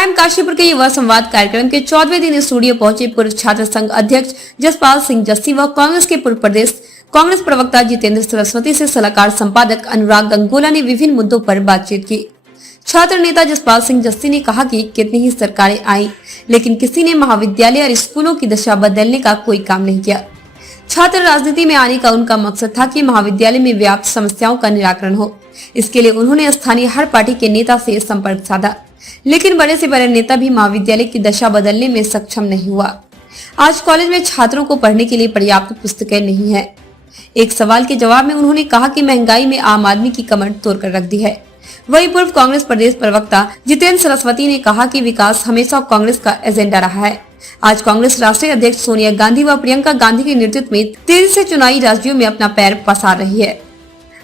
Prime Kashipur के युवा संवाद कार्यक्रम के 14वें दिन स्टूडियो पहुंचे पूर्व छात्र संघ अध्यक्ष जसपाल सिंह जस्सी व कांग्रेस के पूर्व प्रदेश कांग्रेस प्रवक्ता जितेंद्र सरस्वती से सलाहकार संपादक अनुराग गंगोला ने विभिन्न मुद्दों पर बातचीत की। छात्र नेता जसपाल सिंह जस्सी ने कहा कि कितनी ही सरकारें आई, लेकिन किसी ने महाविद्यालय और स्कूलों की दशा बदलने का कोई काम नहीं किया। छात्र राजनीति में आने का उनका मकसद था कि महाविद्यालय में व्याप्त समस्याओं का निराकरण हो। इसके लिए उन्होंने स्थानीय हर पार्टी के नेता से संपर्क साधा, लेकिन बड़े से बड़े नेता भी महाविद्यालय की दशा बदलने में सक्षम नहीं हुआ। आज कॉलेज में छात्रों को पढ़ने के लिए पर्याप्त पुस्तकें नहीं है। एक सवाल के जवाब में उन्होंने कहा कि महंगाई में आम आदमी की कमर तोड़कर रख दी है। वहीं पूर्व कांग्रेस प्रदेश प्रवक्ता जितेंद्र सरस्वती ने कहा कि विकास हमेशा कांग्रेस का एजेंडा रहा है। आज कांग्रेस राष्ट्रीय अध्यक्ष सोनिया गांधी व प्रियंका गांधी के नेतृत्व में तेजी से चुनावी राज्यों में अपना पैर पसार रही है।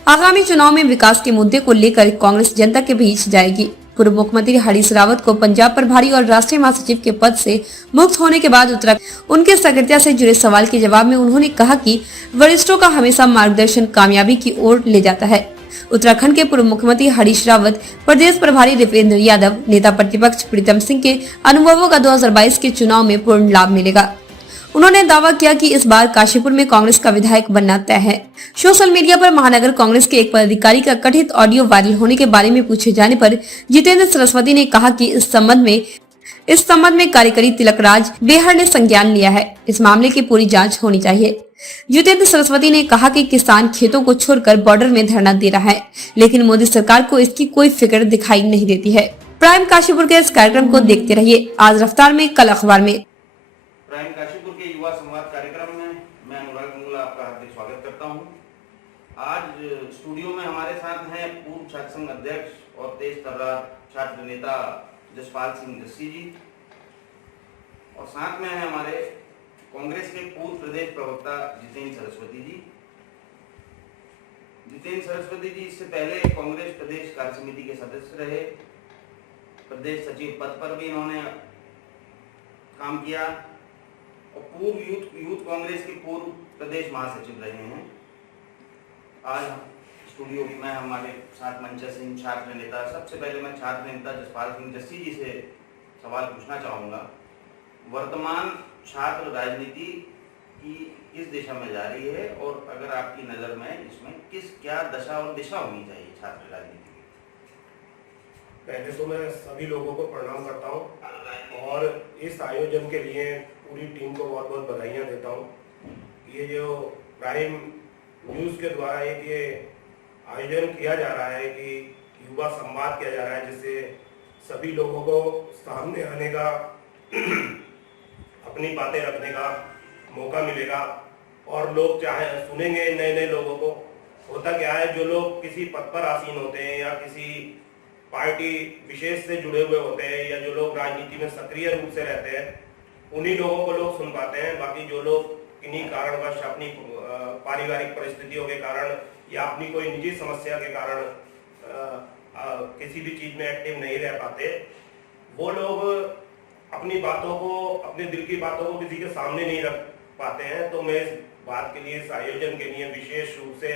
आगामी चुनाव में विकास के मुद्दे को लेकर कांग्रेस जनता के बीच जाएगी। पूर्व मुख्यमंत्री हरीश रावत को पंजाब प्रभारी और राष्ट्रीय महासचिव के पद से मुक्त होने के बाद उत्तराखंड उनके सक्रियता से जुड़े सवाल के जवाब में उन्होंने कहा कि वरिष्ठों का हमेशा मार्गदर्शन कामयाबी की ओर ले जाता है। उत्तराखंड के पूर्व मुख्यमंत्री हरीश रावत, प्रदेश प्रभारी दीपेंद्र यादव, नेता प्रतिपक्ष प्रीतम सिंह के अनुभवों का 2022 के चुनाव में पूर्ण लाभ मिलेगा। उन्होंने दावा किया कि इस बार काशीपुर में कांग्रेस का विधायक बनना तय है। सोशल मीडिया पर महानगर कांग्रेस के एक पदाधिकारी का कथित ऑडियो वायरल होने के बारे में पूछे जाने पर जितेंद्र सरस्वती ने कहा कि इस संबंध में कार्यकारी तिलकराज बेहर ने संज्ञान लिया है। इस मामले की पूरी जांच होनी चाहिए। जितेंद्र सरस्वती ने कहा कि किसान खेतों को छोड़कर बॉर्डर में धरना दे रहा है, लेकिन मोदी सरकार को इसकी कोई फिक्र दिखाई नहीं देती है। प्राइम काशीपुर के इस कार्यक्रम को देखते रहिए। आज रफ्तार में, कल अखबार में। प्राइम काशीपुर के युवा संवाद कार्यक्रम में मैं अनुराग गंगोला आपका हार्दिक स्वागत करता हूं। आज स्टूडियो में हमारे साथ हैं पूर्व छात्र संघ अध्यक्ष और तेज तर्रार छात्र नेता जसपाल सिंह जस्सी जी, और साथ में है हमारे कांग्रेस के पूर्व प्रदेश प्रवक्ता जितेंद्र सरस्वती जी। जितेंद्र सरस्वती जी इससे पहले कांग्रेस प्रदेश कार्य समिति के सदस्य रहे, प्रदेश सचिव पद पर भी इन्होंने काम किया और पूर्व यूथ कांग्रेस के पूर्व प्रदेश महासचिव रहे हैं। आज स्टूडियो में हमारे साथ मंचा सिंह छात्र नेता। सबसे पहले मैं छात्र नेता जसपाल सिंह जस्सी जी से सवाल पूछना चाहूँगा। वर्तमान छात्र राजनीति की किस दिशा में जा रही है, और अगर आपकी नज़र में इसमें क्या दशा और दिशा होनी चाहिए छात्र राजनीति की? पहले तो मैं सभी लोगों को प्रणाम करता हूँ और इस आयोजन के लिए पूरी टीम को बहुत बहुत बधाइयाँ देता हूँ। ये जो प्राइम न्यूज़ के द्वारा ये आयोजन किया जा रहा है कि युवा संवाद किया जा रहा है, जिससे सभी लोगों को सामने आने का अपनी बातें रखने का मौका मिलेगा और लोग चाहे सुनेंगे नए नए लोगों को। होता क्या है, जो लोग किसी पद पर आसीन होते हैं या किसी पार्टी विशेष से जुड़े हुए होते हैं या जो लोग राजनीति में सक्रिय रूप से रहते हैं, उन्हीं लोगों को लोग सुन पाते हैं। बाकी जो लोग किन्हीं कारणवश अपनी पारिवारिक परिस्थितियों के कारण या अपनी कोई निजी समस्या के कारण किसी भी चीज में एक्टिव नहीं रह पाते, वो लोग अपनी बातों को, अपने दिल की बातों को किसी के सामने नहीं रख पाते हैं। तो मैं इस बात के लिए, इस आयोजन के लिए विशेष रूप से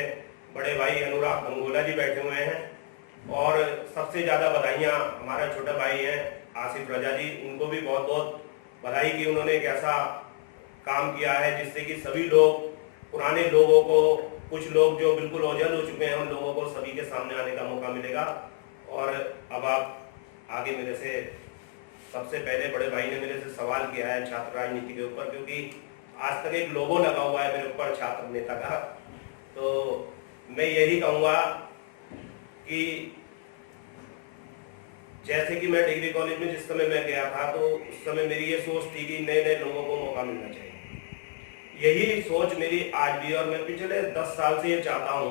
बड़े भाई अनुराग गंगोला जी बैठे हुए हैं, और सबसे ज़्यादा बधाइयाँ हमारा छोटा भाई हैं आसिफ रजा जी, उनको भी बहुत बहुत बधाई कि उन्होंने एक ऐसा काम किया है जिससे कि सभी लोग, पुराने लोगों को, कुछ लोग जो बिल्कुल ओझल हो चुके हैं, उन लोगों को सभी के सामने आने का मौका मिलेगा। और अब आप आगे मेरे से, सबसे पहले बड़े भाई ने मेरे से सवाल किया है छात्र राजनीति के ऊपर, क्योंकि आज तक एक लोगो लगा हुआ है मेरे ऊपर छात्र नेता का। तो मैं यही कहूँगा कि जैसे कि मैं डिग्री कॉलेज में जिस समय मैं गया था, तो उस समय मेरी ये सोच थी कि नए नए लोगों को मौका मिलना चाहिए। यही सोच मेरी आज भी, और मैं पिछले 10 साल से ये चाहता हूँ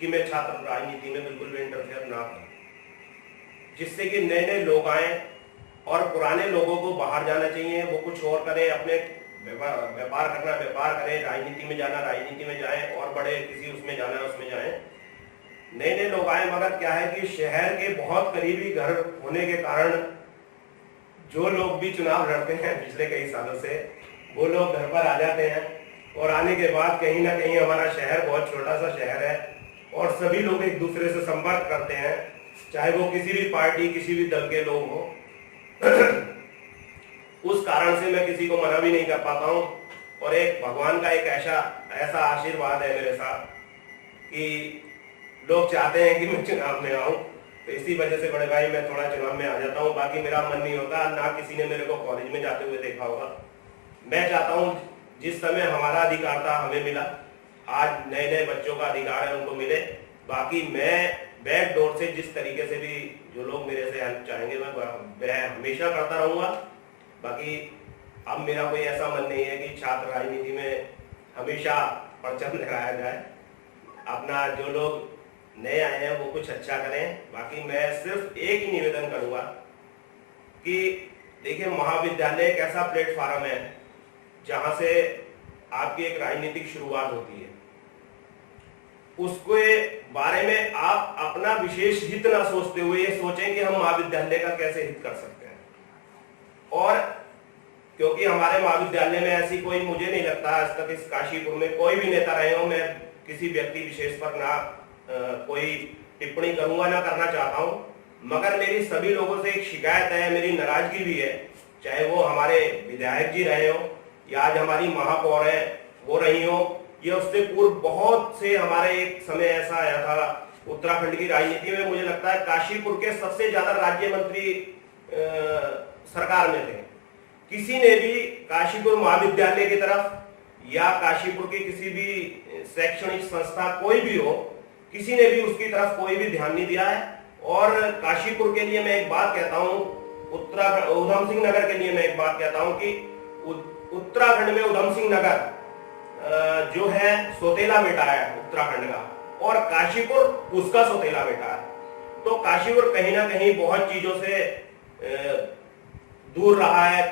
कि मैं छात्र राजनीति में बिल्कुल भी इंटरफेयर ना करूँ, जिससे कि नए नए लोग आए और पुराने लोगों को बाहर जाना चाहिए, वो कुछ और करें, अपने व्यापार करना व्यापार करें, राजनीति में जाना राजनीति में जाएं, और बड़े किसी उसमें जाना उसमें जाएं। नए नए लोग आए, मगर क्या है कि शहर के बहुत करीबी घर होने के कारण जो लोग भी चुनाव लड़ते हैं पिछले कई सालों से, वो लोग घर पर आ जाते हैं, और आने के बाद कहीं ना कहीं हमारा शहर बहुत छोटा सा शहर है और सभी लोग एक दूसरे से संपर्क करते हैं, चाहे वो किसी भी पार्टी, किसी भी दल के लोग हों। उस कारण से मैं किसी को मना भी नहीं कर पाता हूँ। और एक भगवान का एक ऐसा आशीर्वाद है मेरे साथ कि लोग चाहते हैं कि मैं चुनाव में आऊँ, तो इसी वजह से बड़े भाई मैं थोड़ा चुनाव में आ जाता हूँ। बाकी मेरा मन नहीं होता, ना किसी ने मेरे को कॉलेज में जाते हुए देखा होगा। मैं चाहता हूँ जिस समय हमारा अधिकार था हमें मिला, आज नए नए बच्चों का अधिकार है उनको मिले। बाकी मैं बैक डोर से जिस तरीके से भी जो लोग मेरे से हेल्प चाहेंगे मैं हमेशा करता रहूँगा। बाकी अब मेरा कोई ऐसा मन नहीं है कि छात्र राजनीति में हमेशा परचम लहराया जाए। अपना जो लोग नए आए हैं वो कुछ अच्छा करें। बाकी मैं सिर्फ एक ही निवेदन करूंगा कि देखिए, महाविद्यालय एक ऐसा प्लेटफॉर्म है जहां से आपकी एक राजनीतिक शुरुआत होती है। उसके बारे में आप अपना विशेष हित ना सोचते हुए ये सोचें कि हम महाविद्यालय का कैसे हित कर सकते हैं। और क्योंकि हमारे महाविद्यालय में ऐसी कोई, मुझे नहीं लगता आज तक इस काशीपुर में कोई भी नेता रहे हो, मैं किसी व्यक्ति विशेष पर ना कोई टिप्पणी करूंगा, ना करना चाहता हूं, मगर मेरी सभी लोगों से एक शिकायत है, मेरी नाराजगी भी है, चाहे वो हमारे विधायक जी रहे हो या आज हमारी महापौर है वो रही हो, या उससे पूर्व बहुत से हमारे एक समय ऐसा आया था उत्तराखंड की राजनीति में, मुझे लगता है काशीपुर के सबसे ज्यादा राज्य मंत्री सरकार में थे। किसी ने भी काशीपुर महाविद्यालय की तरफ या काशीपुर की किसी भी शैक्षणिक संस्था कोई भी हो, किसी ने भी उसकी तरफ कोई भी ध्यान नहीं दिया है। और काशीपुर के लिए मैं एक बात कहता हूँ, उधम सिंह नगर के लिए मैं एक बात कहता हूँ कि उत्तराखंड में उधम सिंह नगर जो है सौतेला बेटा है उत्तराखंड का, और काशीपुर उसका सौतेला बेटा है। तो काशीपुर कहीं ना कहीं बहुत चीजों से दूर रहा है,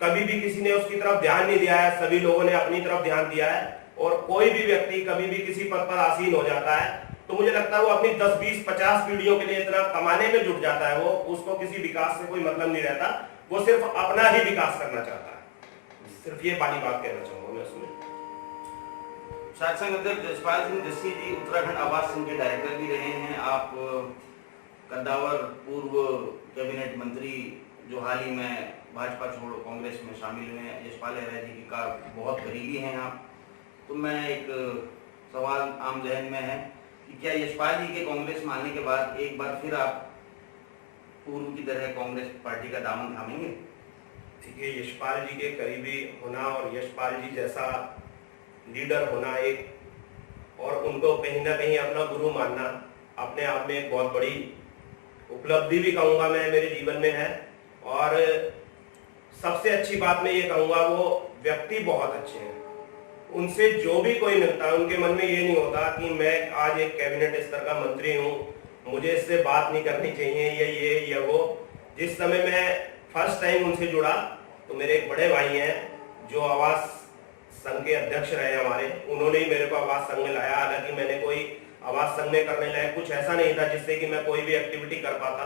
कभी भी किसी ने उसकी तरफ ध्यान नहीं दिया है, सभी लोगों ने अपनी तरफ ध्यान दिया है। और कोई भी व्यक्ति कभी भी किसी पद पर आसीन हो जाता है तो मुझे लगता है वो अपनी 10, 20, 50 पीढ़ियों के लिए इतना कमाने में जुट जाता है, वो उसको किसी विकास से कोई मतलब नहीं रहता, वो सिर्फ अपना ही विकास करना चाहता है। सिर्फ ये बात कहना चाहूंगा मैं उसमें। छात्र संघ अध्यक्ष जसपाल सिंह जस्सी जी उत्तराखंड आवास संघ के डायरेक्टर भी रहे हैं। आप कद्दावर पूर्व कैबिनेट मंत्री जो हाल ही में भाजपा छोड़ कांग्रेस में शामिल हुए हैं, यशपाल एरा जी की का बहुत करीबी हैं आप। तो मैं एक सवाल आम जहन में है कि क्या यशपाल जी के कांग्रेस में आने के बाद एक बार फिर आप पूर्व की तरह कांग्रेस पार्टी का दामन थामेंगे? देखिए, यशपाल जी के करीबी होना और यशपाल जी जैसा लीडर होना एक, और उनको कहीं ना कहीं अपना गुरु मानना अपने आप में एक बहुत बड़ी उपलब्धि भी कहूँगा मैं मेरे जीवन में है। और सबसे अच्छी बात मैं ये कहूँगा, वो व्यक्ति बहुत अच्छे हैं। उनसे जो भी कोई मिलता है उनके मन में ये नहीं होता कि मैं आज एक कैबिनेट स्तर का मंत्री हूँ, मुझे इससे बात नहीं करनी चाहिए ये या वो। जिस समय मैं फर्स्ट टाइम उनसे जुड़ा तो मेरे एक बड़े भाई हैं जो आवास संघ के अध्यक्ष रहे हमारे, उन्होंने ही मेरे को आवास संघ में लाया। हालांकि मैंने कोई आवास संघ में करने लायक कुछ ऐसा नहीं था जिससे कि मैं कोई भी एक्टिविटी कर पाता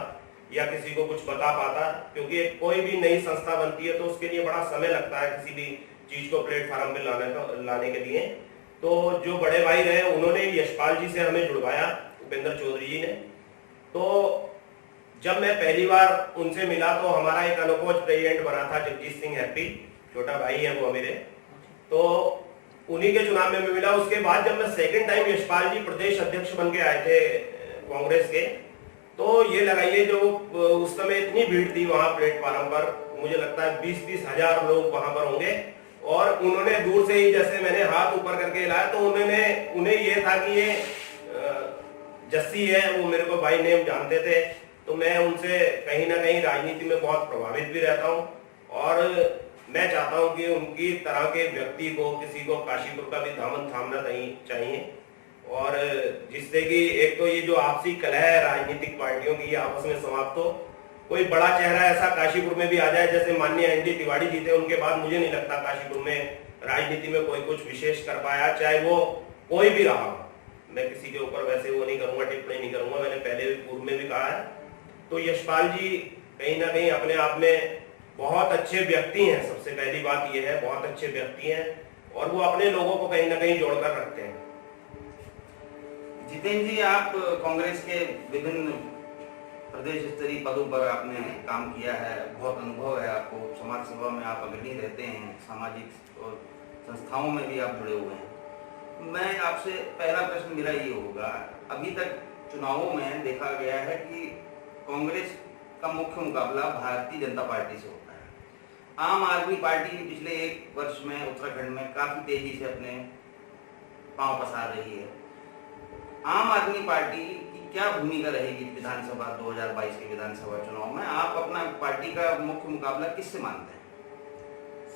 या किसी को कुछ बता पाता, क्योंकि कोई भी नई संस्था बनती है तो उसके लिए बड़ा समय लगता है किसी भी चीज को प्लेटफॉर्म पे लाने के लिए। तो जो बड़े भाई रहे उन्होंने यशपाल जी से हमें जुड़वाया, उपेंद्र चौधरी जी ने। तो जब मैं पहली बार उनसे मिला तो हमारा एक अनोखा प्रेसिडेंट बना था जगजीत सिंह हैप्पी, छोटा भाई है वो मेरे, तो उन्हीं के चुनाव में मैं मिला। उसके बाद जब मैं सेकंड टाइम यशपाल जी प्रदेश अध्यक्ष बन के आए थे कांग्रेस के, तो ये लगाइए जो उस समय इतनी भीड़ थी वहां प्लेटफॉर्म पर, मुझे लगता है 20-20 हजार लोग वहां पर होंगे। और उन्होंने दूर से ही जैसे मैंने हाथ ऊपर करके लाया तो उन्हें ये था कि ये जस्सी है, वो मेरे को बाई नेम जानते थे। तो मैं उनसे कहीं ना कहीं राजनीति में बहुत प्रभावित भी रहता हूँ और मैं चाहता हूँ कि उनकी तरह के व्यक्ति को, किसी को काशीपुर का भी दामन थामना चाहिए। और जिससे कि एक तो ये जो आपसी कलह है राजनीतिक पार्टियों की, ये आपस में समाप्त हो। कोई बड़ा चेहरा ऐसा काशीपुर में भी आ जाए, जैसे माननीय एनडी तिवारी जी थे, उनके बाद मुझे नहीं लगता काशीपुर में राजनीति में कोई कुछ विशेष कर पाया, चाहे वो कोई भी रहा। मैं किसी के ऊपर वैसे वो नहीं करूंगा, टिप्पणी नहीं करूंगा, मैंने पहले भी पूर्व में भी कहा है। तो यशपाल जी कहीं ना कहीं अपने आप में बहुत अच्छे व्यक्ति हैं। सबसे पहली बात यह है, बहुत अच्छे व्यक्ति हैं और वो अपने लोगों को कहीं ना कहीं जोड़कर रखते हैं। जितेंद्र जी, आप कांग्रेस के विभिन्न प्रदेश स्तरीय पदों पर आपने काम किया है, बहुत अनुभव है आपको, समाज सेवा में आप अग्रणी रहते हैं, सामाजिक और संस्थाओं में भी आप जुड़े हुए हैं। मैं आपसे पहला प्रश्न मेरा ये होगा, अभी तक चुनावों में देखा गया है कि कांग्रेस का मुख्य मुकाबला भारतीय जनता पार्टी से होता है। आम आदमी पार्टी पिछले एक वर्ष में उत्तराखंड में काफी तेजी से अपने पांव पसार रही है। आम आदमी पार्टी की क्या भूमिका रहेगी विधानसभा 2022 के विधानसभा चुनाव में? आप अपना पार्टी का मुख्य मुकाबला किससे मानते हैं?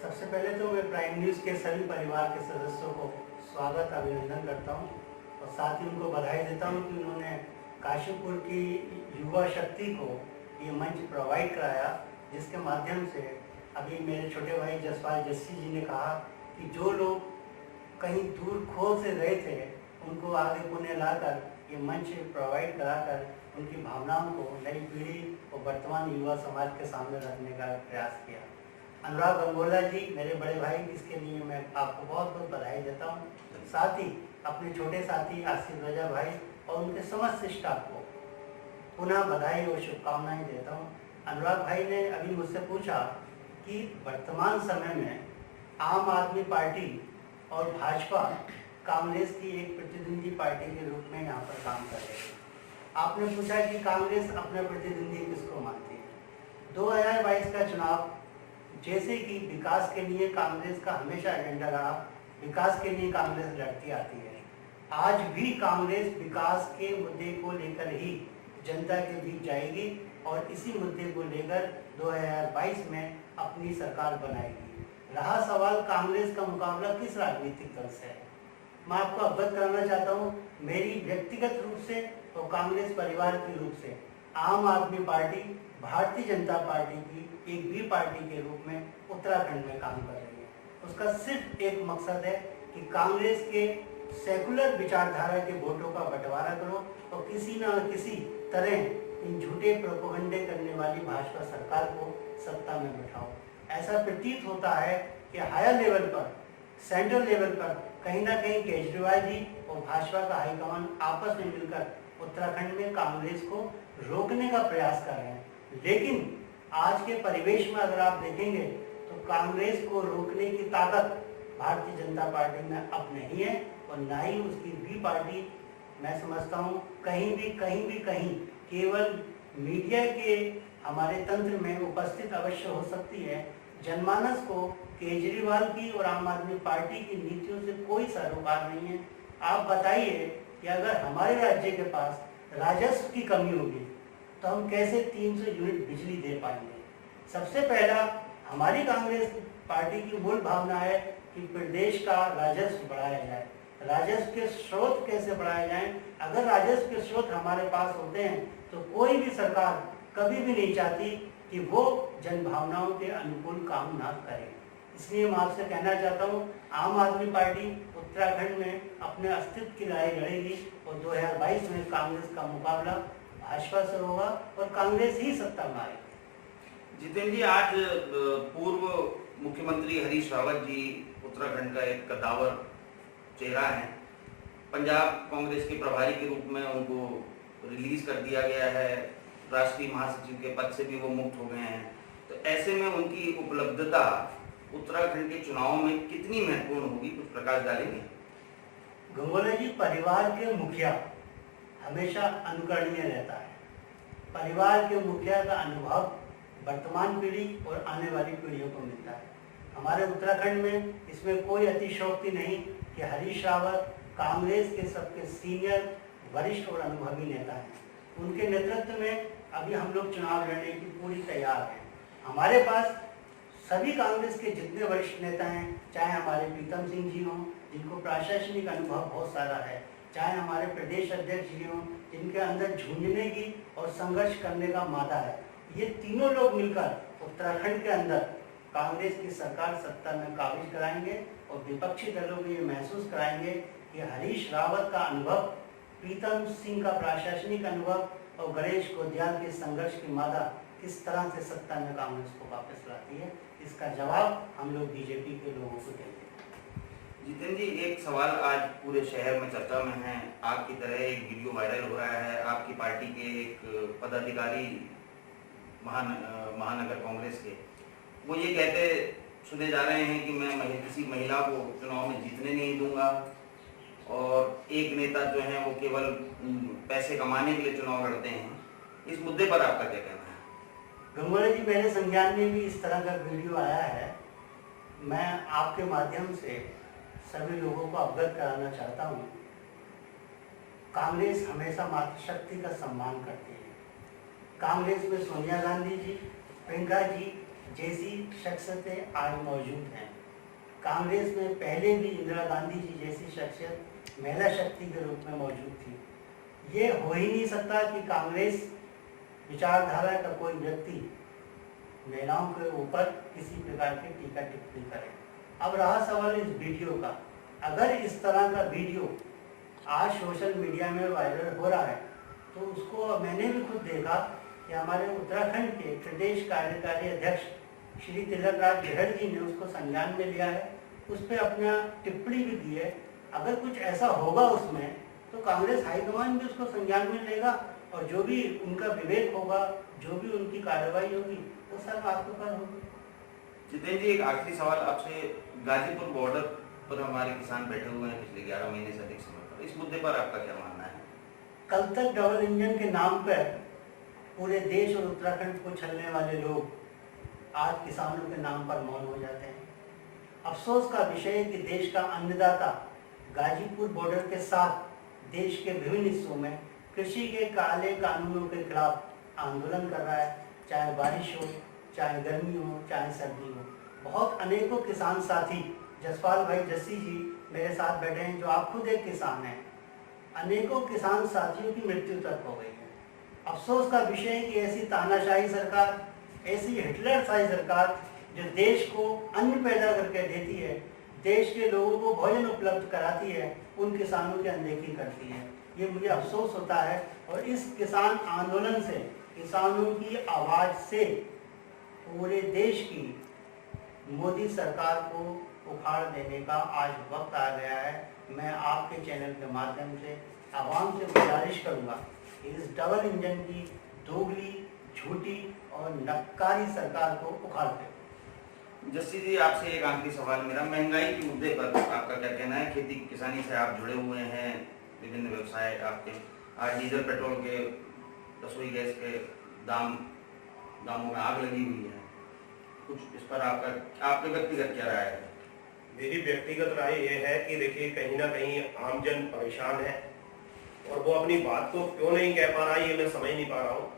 सबसे पहले तो मैं प्राइम न्यूज़ के सभी परिवार के सदस्यों को स्वागत अभिनंदन करता हूं और साथ ही उनको बधाई देता हूं कि उन्होंने काशीपुर की युवा शक्ति को ये मंच प्रोवाइड कराया, जिसके माध्यम से अभी मेरे छोटे भाई जसपाल जस्सी जी ने कहा कि जो लोग कहीं दूर खो से रहे थे उनको आगे पुणे लाकर ये मंच प्रोवाइड कराकर उनकी भावनाओं को नई पीढ़ी और वर्तमान युवा समाज के सामने रखने का प्रयास किया। अनुराग गंगोला जी मेरे बड़े भाई, इसके लिए मैं आपको बहुत बहुत बधाई देता हूँ। साथ ही अपने छोटे साथी आसिफ रजा भाई और उनके समस्त स्टाफ को पुनः बधाई और शुभकामनाएं देता हूँ। अनुराग भाई ने अभी मुझसे पूछा कि वर्तमान समय में आम आदमी पार्टी और भाजपा कांग्रेस की एक प्रतिद्वंदी पार्टी के रूप में यहाँ पर काम कर रही है। आपने पूछा कि कांग्रेस अपना प्रतिद्वंदी किसको मानती है। 2022 का चुनाव जैसे कि विकास के लिए कांग्रेस का हमेशा एजेंडा रहा, विकास के लिए कांग्रेस लड़ती आती है। आज भी कांग्रेस विकास के मुद्दे को लेकर ही जनता के बीच जाएगी और इसी मुद्दे को लेकर 2022 में अपनी सरकार बनाएगी। रहा सवाल कांग्रेस का मुकाबला किस राजनीतिक दल से है, मैं आपको अवगत कराना चाहता हूँ। मेरी व्यक्तिगत रूप से और कांग्रेस परिवार के रूप से आम आदमी पार्टी भारतीय जनता पार्टी की एक बी पार्टी के रूप में उत्तराखंड में काम कर रही है। उसका सिर्फ एक मकसद है कि कांग्रेस के सेकुलर विचारधारा के वोटों का बंटवारा करो और किसी न किसी तरह इन झूठे प्रोपेगेंडे करने वाली भाजपा सरकार को सत्ता में बिठाओ। ऐसा प्रतीत होता है कि हायर लेवल पर, सेंट्रल लेवल पर कहीं ना कहीं केजरीवाल जी और भाजपा का हाईकमान आपस में मिलकर उत्तराखंड में कांग्रेस को रोकने का प्रयास कर रहे हैं। लेकिन आज के परिवेश में अगर आप देखेंगे तो कांग्रेस को रोकने की ताकत भारतीय जनता पार्टी में अब नहीं है और ना ही उसकी बी पार्टी, मैं समझता हूँ कहीं केवल मीडिया के हमारे तंत्र में उपस्थित अवश्य हो सकती है। जनमानस को केजरीवाल की और आम आदमी पार्टी की नीतियों से कोई सरोकार नहीं है। आप बताइए कि अगर हमारे राज्य के पास राजस्व की कमी होगी तो हम कैसे 300 यूनिट बिजली दे पाएंगे। सबसे पहला हमारी कांग्रेस पार्टी की मूल भावना है कि प्रदेश का राजस्व बढ़ाया जाए। राजस्व के स्रोत कैसे बढ़ाए जाएं? अगर राजस्व के स्रोत हमारे पास होते हैं तो कोई भी सरकार कभी भी नहीं चाहती कि वो जन भावनाओं के अनुकूल काम ना करे। इसलिए मैं आपसे कहना चाहता हूँ, आम आदमी पार्टी उत्तराखंड में अपने अस्तित्व की लड़ाई लड़ेगी और 2022 में कांग्रेस का मुकाबला भाजपा से होगा और कांग्रेस ही सत्ता में आएगी। जितेंद्र जी, आज पूर्व मुख्यमंत्री हरीश रावत जी उत्तराखंड का एक कद्दावर चेहरा है। पंजाब कांग्रेस के प्रभारी के रूप में उनको रिलीज कर दिया गया है, राष्ट्रीय महासचिव के पद से भी वो मुक्त हो गए हैं। तो ऐसे में उनकी उपलब्धता उत्तराखंड के चुनाव में कितनी महत्वपूर्ण होगी, कुछ प्रकाश डालेंगे? गंगोला जी, परिवार के मुखिया हमेशा अनुकरणीय रहता है। परिवार के मुखिया का अनुभव वर्तमान पीढ़ी और आने वाली पीढ़ियों को मिलता है। हमारे उत्तराखंड में इसमें कोई अतिशयोक्ति नहीं कि हरीश रावत कांग्रेस के सबके सीनियर, वरिष्ठ और अनुभवी नेता हैं। उनके नेतृत्व में अभी हम लोग चुनाव लड़ने की पूरी तैयार हैं। हमारे पास सभी कांग्रेस के जितने वरिष्ठ नेता हैं, चाहे हमारे प्रीतम सिंह जी हों जिनको प्रशासनिक अनुभव बहुत सारा है, चाहे हमारे प्रदेश अध्यक्ष जी हों जिनके अंदर झुंझने की और संघर्ष करने का मादा है, ये तीनों लोग मिलकर उत्तराखंड के अंदर कांग्रेस की सरकार सत्ता में काबिज कराएंगे और विपक्षी दलों को ये महसूस कराएंगे कि हरीश रावत का अनुभव, प्रीतम सिंह का प्रशासनिक अनुभव और गणेश गोदियाल के संघर्ष की मादा किस तरह से सत्ता में कांग्रेस को वापस लाती है। इसका जवाब हम लोग बीजेपी के लोगों को देंगे। जितेंद्र जी, एक सवाल आज पूरे शहर में चर्चा में है। आपकी तरह एक वीडियो वायरल हो रहा है, आपकी पार्टी के एक पदाधिकारी महानगर कांग्रेस के, वो ये कहते सुने जा रहे हैं कि मैं किसी महिला को चुनाव में जीतने नहीं दूंगा और एक नेता जो है वो केवल पैसे कमाने के लिए चुनाव लड़ते हैं। इस मुद्दे पर आपका क्या कहना है? गंगोला जी, मेरे संज्ञान में भी इस तरह का वीडियो आया है। मैं आपके माध्यम से सभी लोगों को अवगत कराना चाहता हूँ। कांग्रेस हमेशा मातृशक्ति का सम्मान करती है। कांग्रेस में सोनिया गांधी जी, प्रियंका जी जैसी शख्सियतें आज मौजूद हैं। कांग्रेस में पहले भी इंदिरा गांधी जी जैसी शख्सियत महिला शक्ति के रूप में मौजूद थी। ये हो ही नहीं सकता कि कांग्रेस विचारधारा का कोई व्यक्ति महिलाओं के ऊपर किसी प्रकार की टीका टिप्पणी करे। अब रहा सवाल इस वीडियो का, अगर इस तरह का वीडियो आज सोशल मीडिया में वायरल हो रहा है तो उसको मैंने भी खुद देखा कि हमारे उत्तराखंड के प्रदेश कार्यकारी अध्यक्ष श्री तिलक राज गहर जी ने उसको संज्ञान में लिया है, उस पर अपना टिप्पणी भी दी है। अगर कुछ ऐसा होगा उसमें तो कांग्रेस हाईकमान भी उसको संज्ञान में लेगा और जो भी उनका विवेक होगा, जो भी उनकी कार्रवाई होगी वो सब आपके पर होगी। जितेंद्र जी, एक आखिरी सवाल आपसे। गाजीपुर बॉर्डर पर हमारे किसान बैठे हुए हैं पिछले 11 महीने से अधिक समय पर, इस मुद्दे पर आपका क्या मानना है? कल तक डबल इंजन के नाम पर पूरे देश और उत्तराखंड को छलने वाले लोग आज किसानों के नाम पर मौन हो जाते हैं। अफसोस का विषय है कि देश का अन्नदाता गाजीपुर बॉर्डर के साथ देश के विभिन्न हिस्सों में कृषि के काले कानूनों के खिलाफ आंदोलन कर रहा है, चाहे बारिश हो, चाहे गर्मी हो, चाहे सर्दी हो। बहुत अनेकों किसान साथी, जसपाल भाई जस्सी जी मेरे साथ बैठे हैं जो आप खुद एक किसान हैं, अनेकों किसान साथियों की मृत्यु तक हो गई है। अफसोस का विषय है कि ऐसी तानाशाही सरकार, ऐसी हिटलरशाही सरकार जो देश को अन्न पैदा करके देती है, देश के लोगों को भोजन उपलब्ध कराती है, उन किसानों की अनदेखी करती है। ये मुझे अफसोस होता है और इस किसान आंदोलन से, किसानों की आवाज़ से पूरे देश की मोदी सरकार को उखाड़ देने का आज वक्त आ गया है। मैं आपके चैनल के माध्यम से आवाम से गुजारिश करूंगा कि इस डबल इंजन की दोगली, झूठी और नक्कारी सरकार को उखाड़ दें। जस्सी जी, आपसे एक आखिरी सवाल मेरा, महंगाई के मुद्दे पर आपका क्या कहना है? खेती किसानी से आप जुड़े हुए हैं, विभिन्न व्यवसाय आपके, आज डीजल पेट्रोल के, रसोई गैस के दामों में आग लगी हुई है, कुछ इस पर आपके व्यक्तिगत क्या राय है? मेरी व्यक्तिगत राय यह है कि देखिए, कहीं ना कहीं आमजन परेशान है और वो अपनी बात को क्यों नहीं कह पा रहा है ये मैं समझ नहीं पा रहा हूँ।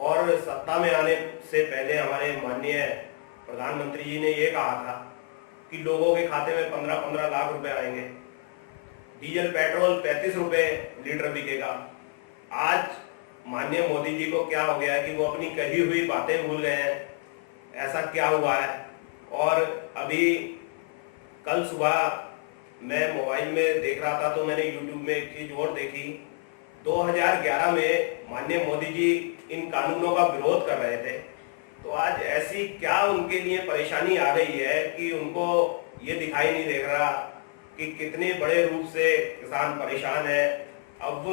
और सत्ता में आने से पहले हमारे माननीय प्रधानमंत्री जी ने ये कहा था कि लोगों के खाते में 15-15 लाख रुपए आएंगे, डीजल पेट्रोल 35 रुपए लीटर बिकेगा। आज माननीय मोदी जी को क्या हो गया है कि वो अपनी कही हुई बातें भूल गए हैं, ऐसा क्या हुआ है? और अभी कल सुबह मैं मोबाइल में देख रहा था तो मैंने यूट्यूब में एक चीज और देखी। 2011 में माननीय मोदी जी इन कानूनों का विरोध कर रहे थे, तो आज ऐसी क्या उनके लिए परेशानी आ गई है कि उनको ये दिखाई नहीं दे रहा कि कितने बड़े रूप से किसान परेशान है। अब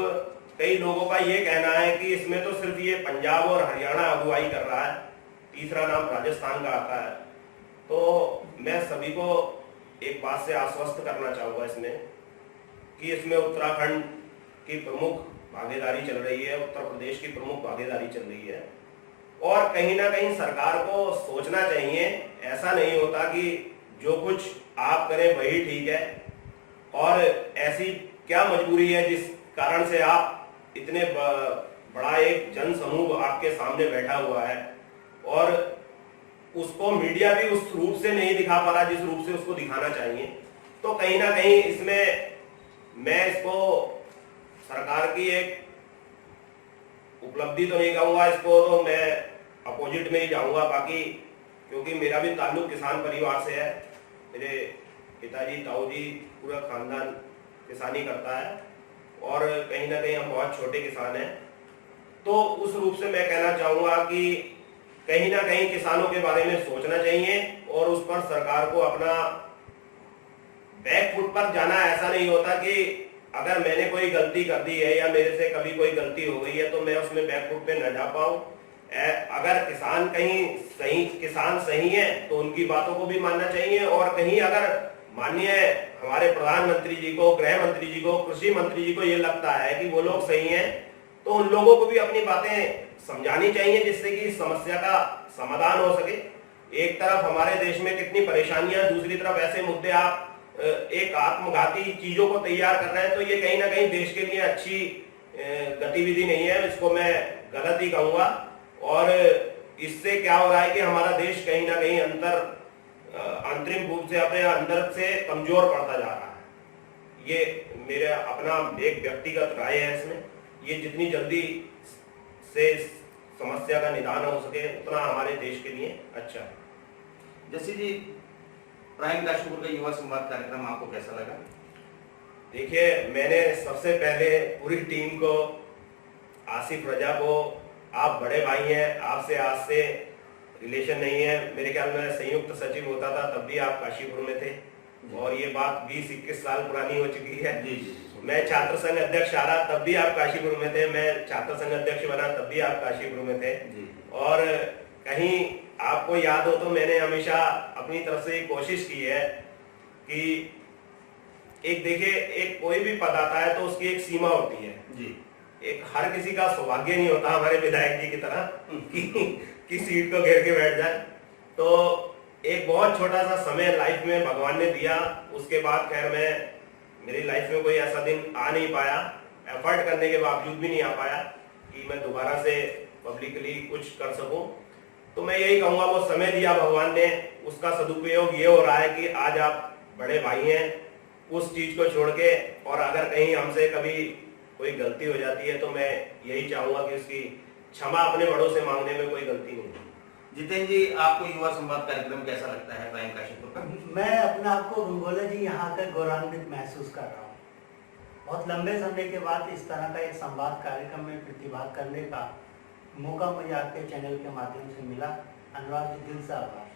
कई लोगों का ये कहना है कि इसमें तो सिर्फ ये पंजाब और हरियाणा अगुवाई कर रहा है, तीसरा नाम राजस्थान का आता है। तो मैं सभी को एक बात से आश्वस्त करना चाहूँगा इसमें कि इसमें उत्तराखंड की प्रमुख भागीदारी चल रही है, उत्तर प्रदेश की प्रमुख भागीदारी चल रही है और कहीं ना कहीं सरकार को सोचना चाहिए। ऐसा नहीं होता कि जो कुछ आप करें वही ठीक है, और ऐसी क्या मजबूरी है जिस कारण से आप इतने बड़ा एक जन समूह आपके सामने बैठा हुआ है और उसको मीडिया भी उस रूप से नहीं दिखा पा रहा जिस रूप से उसको दिखाना चाहिए। तो कहीं ना कहीं इसमें मैं इसको सरकार की एक उपलब्धि तो नहीं कहूँगा, इसको तो मैं अपोजिट में ही जाऊँगा। बाकी क्योंकि मेरा भी ताल्लुक किसान परिवार से है, मेरे पिताजी ताऊजी पूरा खानदान किसानी करता है और कहीं ना कहीं हम बहुत छोटे किसान हैं। तो उस रूप से मैं कहना चाहूँगा कि कहीं ना कहीं किसानों के बारे में सोचना चाहिए और उस पर सरकार को अपना बैक फुट पर जाना। ऐसा नहीं होता कि अगर मैंने कोई गलती कर दी है या मेरे से कभी कोई गलती हो गई है तो मैं उसमें बैकफुट पे न जा पाऊं। अगर किसान सही है तो उनकी बातों को भी मानना चाहिए, और कहीं अगर माननीय हमारे प्रधानमंत्री जी को, गृह मंत्री जी को, कृषि मंत्री जी को ये लगता है कि वो लोग सही हैं तो उन लोगों को भी अपनी बातें समझानी चाहिए, जिससे कि इस समस्या का समाधान हो सके। एक तरफ हमारे देश में कितनी परेशानियां, दूसरी तरफ ऐसे मुद्दे आप एक आत्मघाती चीजों को तैयार कर रहे हैं, तो ये कहीं ना कहीं देश के लिए अच्छी गतिविधि नहीं है, इसको मैं गलत ही कहूंगा। और इससे क्या हो रहा है कि हमारा देश कहीं ना कहीं अंतरिम रूप से अपने अंदर से कमजोर पड़ता जा रहा है। ये मेरे अपना एक व्यक्तिगत राय है इसमें। ये जितनी जल्दी से समस्या का निदान हो सके उतना हमारे देश के लिए अच्छा है। जस्सी जी, प्राइम काशीपुर का युवा संवाद कार्यक्रम आपको कैसा लगा? देखिए, मैंने सबसे पहले पूरी टीम को, आसिफ रजा को, आप बड़े भाई हैं, आपसे आज से रिलेशन नहीं है, मेरे ख्याल में संयुक्त सचिव होता था तब भी आप काशीपुर में थे, और ये बात 20-21 साल पुरानी हो चुकी है। मैं छात्र संघ अध्यक्ष आ रहा तब भी आप काशीपुर में थे, मैं छात्र संघ अध्यक्ष बना तब भी आप काशीपुर में थे। और कहीं आपको याद हो तो मैंने हमेशा अपनी तरफ से कोशिश की है कि एक देखिए, एक कोई भी पद आता है तो उसकी एक सीमा होती है जी। एक हर किसी का सौभाग्य नहीं होता हमारे विधायक जी की तरह कि सीट को घेर के बैठ जाए। तो एक बहुत छोटा सा समय लाइफ में भगवान ने दिया, उसके बाद खैर मेरी लाइफ में कोई ऐसा दिन आ नहीं पाया, एफर्ट करने के बावजूद भी नहीं आ पाया कि मैं दोबारा से पब्लिकली कुछ कर सकूं। तो मैं यही कहूंगा, वो समय दिया भगवान ने, उसका सदुपयोग ये हो रहा है कि आज आप बड़े भाई हैं, उस चीज को छोड़ के, और अगर कहीं हमसे कभी कोई गलती हो जाती है तो मैं यही चाहूंगा कि उसकी क्षमा अपने बड़ों से मांगने में कोई गलती नहीं है। जितेंद्र जी, आपको युवा संवाद कार्यक्रम कैसा लगता है प्राइम काशीपुर का? मैं अपने आप को गंगोला जी यहाँ आकर गौरवान्वित महसूस कर रहा हूँ। बहुत लंबे समय के बाद इस तरह का एक संवाद कार्यक्रम में प्रतिभाग करने का मौका मुझे आपके चैनल के माध्यम से मिला। अनुराग जी, दिल से आभार।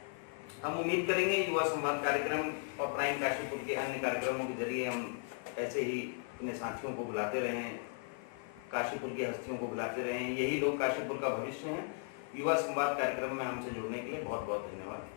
हम उम्मीद करेंगे युवा संवाद कार्यक्रम और प्राइम काशीपुर के अन्य कार्यक्रमों के जरिए हम ऐसे ही अपने साथियों को बुलाते रहें, काशीपुर की हस्तियों को बुलाते रहें। यही लोग काशीपुर का भविष्य हैं। युवा संवाद कार्यक्रम में हमसे जुड़ने के लिए बहुत बहुत धन्यवाद।